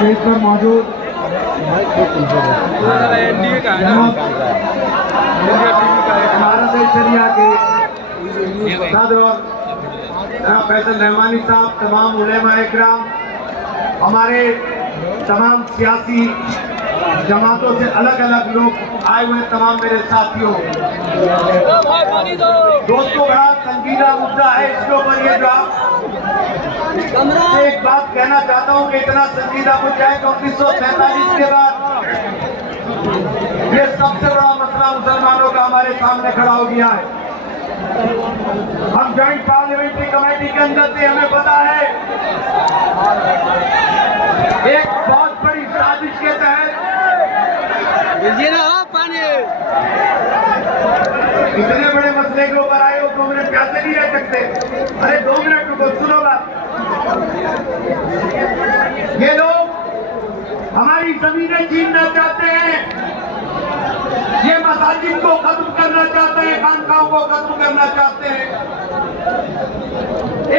Stage पर मौजूद शरिया के सदर और फैसल रहमानी साहब, तमाम उलेमा इकराम, हमारे तमाम सियासी जमातों से अलग अलग लोग आए हुए, तमाम मेरे साथियों, दोस्तों, बड़ा संजीदा मुद्दा है इसके ऊपर। ये जो आप एक बात कहना चाहता हूँ कि इतना संजीदा मुद्दा है कि 1947 के बाद ये सबसे बड़ा मसला मुसलमानों का हमारे सामने खड़ा हो गया है। हम जॉइंट पार्लियामेंट्री कमेटी के अंदर से हमें पता है एक बहुत बड़ी साजिश के तहत इतने बड़े मसले के ऊपर आए हो, 2 मिनट प्यासे नहीं रह सकते। अरे 2 मिनट रुको, सुनो बात। ये लोग हमारी जमीनें छीनना चाहते हैं, ये मसाजिद को खत्म करना चाहते हैं, खानकाहों को खत्म करना चाहते हैं।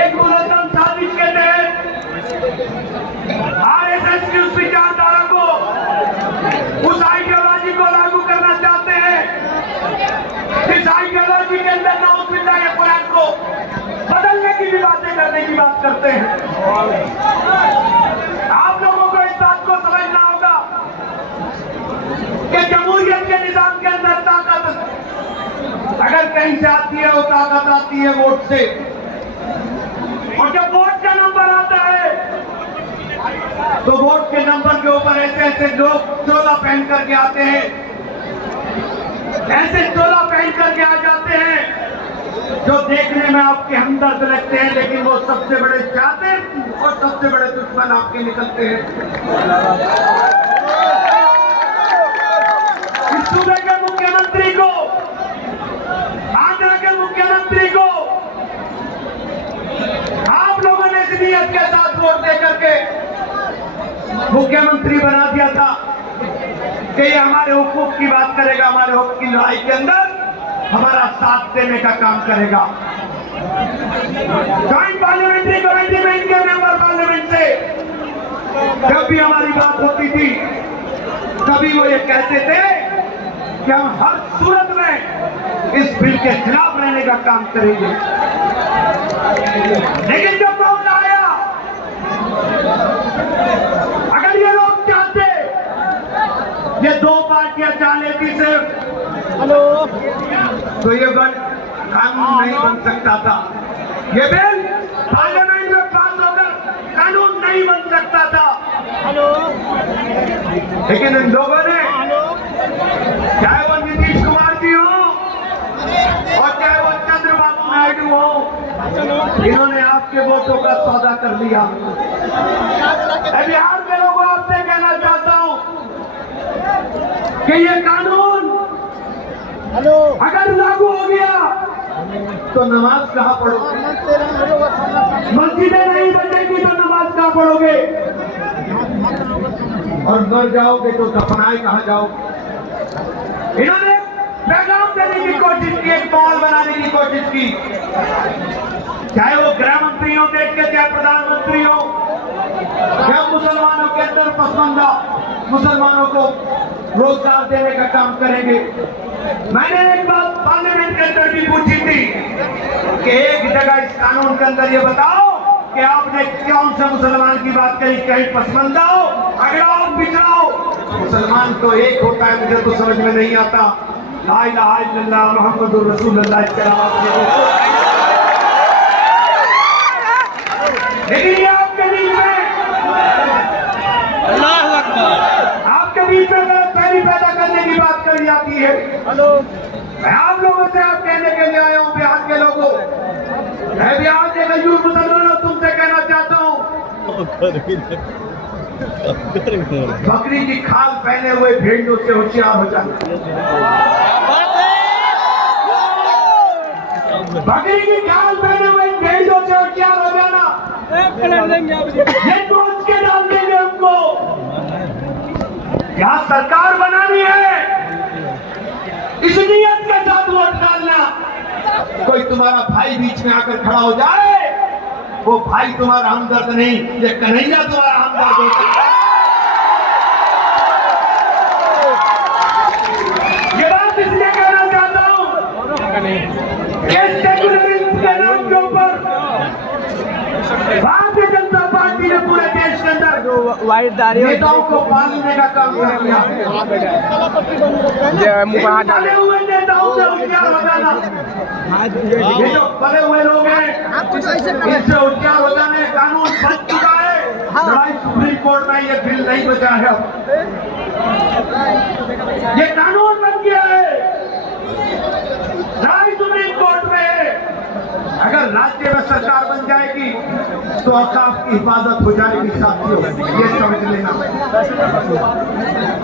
एक मुनज़्ज़म साजिश के तहत आरएसएस की उस विचारधारा को, उस आइडियोलॉजी को लागू करना चाहते हैं। इस आइडियोलॉजी के अंदर नाउज़ुबिल्लाह ये कुरान को बदलने की भी बातें करने की बात करते हैं। आप लोगों को इस बात को समझना होगा कि जमहूरियत के निजाम के अंदर ताकत अगर कहीं से आती है, वो ताकत आती है वोट से। और जब वोट का नंबर आता है तो वोट के नंबर के ऊपर ऐसे ऐसे लोग चोला पहन करके आते हैं, ऐसे चोला पहन करके आ जाते हैं जो देखने में आपके हमदर्द लगते हैं, लेकिन वो सबसे बड़े चाहते और सबसे बड़े दुश्मन आपके निकलते हैं। इस सूबे के मुख्यमंत्री को, आंध्र के मुख्यमंत्री को आप लोगों ने इस नियत के साथ वोट दे करके मुख्यमंत्री बना दिया था कि ये हमारे हुकूक की बात करेगा, हमारे हुकूक की लड़ाई के अंदर हमारा साथ देने का काम करेगा। जॉइंट पार्लियामेंट्री कमेटी में इनके मेंबर पार्लियामेंट से जब भी हमारी बात होती थी, तभी वो ये कहते थे कि हम हर सूरत में इस बिल के खिलाफ रहने का काम करेंगे। लेकिन जब वोट आया, अगर ये लोग चाहते ये 2 पार्टियां चाह थी सिर्फ, तो ये कानून नहीं बन सकता था। ये बिल पार्लियामेंट में पास होकर कानून नहीं बन सकता था। लेकिन इन लोगों ने, चाहे वो नीतीश कुमार जी हो और चाहे वो चंद्रबाबू नायडू हो, इन्होंने आपके वोटों का सौदा कर लिया। बिहार के लोगों आपसे कहना चाहता हूं कि ये कानून अगर लागू हो गया तो नमाज कहाँ पढ़ोगे? मस्जिदें नहीं बचेंगी तो नमाज कहाँ पढ़ोगे? और मर जाओगे तो दफनाए कहाँ जाओगे? इन्होंने पैगाम देने की कोशिश की, एक माहौल बनाने की कोशिश की, चाहे वो गृह मंत्री हो देश के, चाहे प्रधानमंत्री हो, चाहे मुसलमानों के अंदर पसंदा मुसलमानों को रोजगार देने का काम करेंगे। मैंने एक बात पार्लियामेंट के अंदर भी पूछी थी कि एक जगह इस कानून के अंदर ये बताओ कि आपने कौन से मुसलमान की बात कही, कहीं पसमंदा हो, अगड़ा हो, पिछड़ा हो। मुसलमान तो एक होता है, मुझे तो समझ में नहीं आता। ला इलाहा इल्लल्लाह मुहम्मदुर रसूलुल्लाह। लेकिन ये आपके बीच में, आपके बीच में गलतफहमी पैदा करने की बात करी जाती है। मैं आप लोगों से आप कहने के लिए आया हूँ, बिहार के लोगों, मैं बिहार के गयूर मुसलमानों तुमसे कहना चाहता हूँ, बकरी की खाल पहने हुए भेड़ों से होशियार हो जाना। बकरी की खाल पहने हुए भेड़ों से होशियार हो जाना। ये सोच के डाल देंगे हमको। यहाँ सरकार बनानी है, इस नियत के साथ वोट डालना। कोई तुम्हारा भाई बीच में आकर खड़ा हो जाए, वो भाई तुम्हारा हमदर्द नहीं, ये कन्हैया तुम्हारा हमदर्द होता है। भारतीय जनता पार्टी ने पूरे देश के अंदर वाइट दाढ़ी नेताओं को पालने का काम किया। पले हुए नेताओं से होशियार हो जाना, ये जो पले हुए लोग हैं इनसे होशियार हो जाने, कानून बन चुका है, लड़ाई सुप्रीम कोर्ट में ये बिल नहीं बचा है, ये कानून बन गया है, लड़ाई सुप्रीम कोर्ट में है। अगर राज्य में सरकार बन जाएगी तो औकाफ की हिफाजत हो जाएगी साथियों, ये समझ लेना।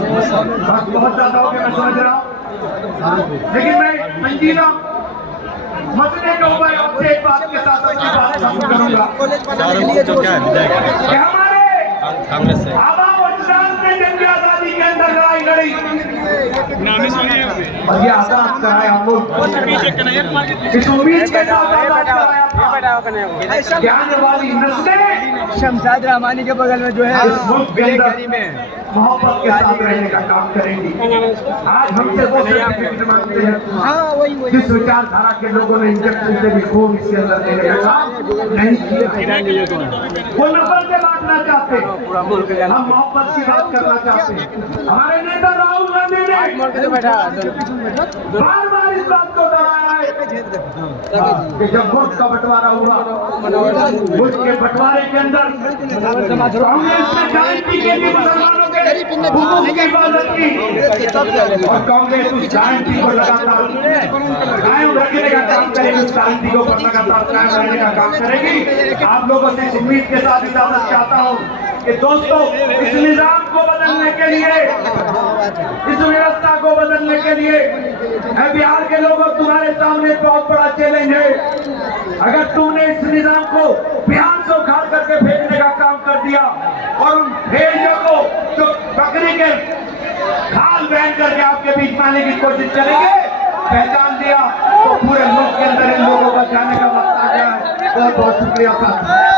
बस बहुत ज्यादा हो गया, मैं समझ रहा हूँ, लेकिन मैं मंजीरा मसले के ऊपर आपसे एक बात के साथ अपनी बात खत्म करूंगा कि हमारे आवाम और किसान ने जंग आजादी के अंदर लड़ाई लड़ी और ये आजाद कराया हम लोग, इस उम्मीद के साथ आजाद कराया था कि आने वाली नस्लें शमशाद रहमानी के बगल में जो है इस मुल्क के अंदर मोहब्बत के साथ रहने का काम करेंगी। आज हमसे वो सर्टिफिकेट मांगते हैं जिस विचारधारा के लोगों ने इंजेक्शन से भी खून इसके अंदर देने का काम नहीं किया। वो नफरत से बांटना चाहते हैं, हम मोहब्बत की बात करना चाहते हैं। हमारे नेता राहुल गांधी ने बार बार इस बात को दोहराया है कि जब मुल्क का बंटवारा हुआ, मुल्क के बंटवारे के अंदर कांग्रेस ने गारंटी के लिए मुसलमानों के हुकूक की हिफाजत की और कांग्रेस उस गारंटी को लगातार कायम रखने का काम करेगी, उस गारंटी को लगातार कायम रहने का काम करेगी। आप लोगों से इस उम्मीद के साथ इजाजत चाहता हूँ कि दोस्तों, इस निजाम को बदलने के लिए, इस व्यवस्था को बदलने के लिए बिहार के लोगों, तुम्हारे सामने बहुत बड़ा चैलेंज है। अगर तुमने इस निजाम को बिहार से उखाड़ करके फेंकने का काम कर दिया और उन भेड़ियों को जो बकरी के खाल पहन करके आपके बीच में आने की कोशिश करेंगे, पहचान दिया, तो पूरे मुल्क के अंदर इन लोगों का जाने का वक्त आ गया है। बहुत बहुत शुक्रिया साहब।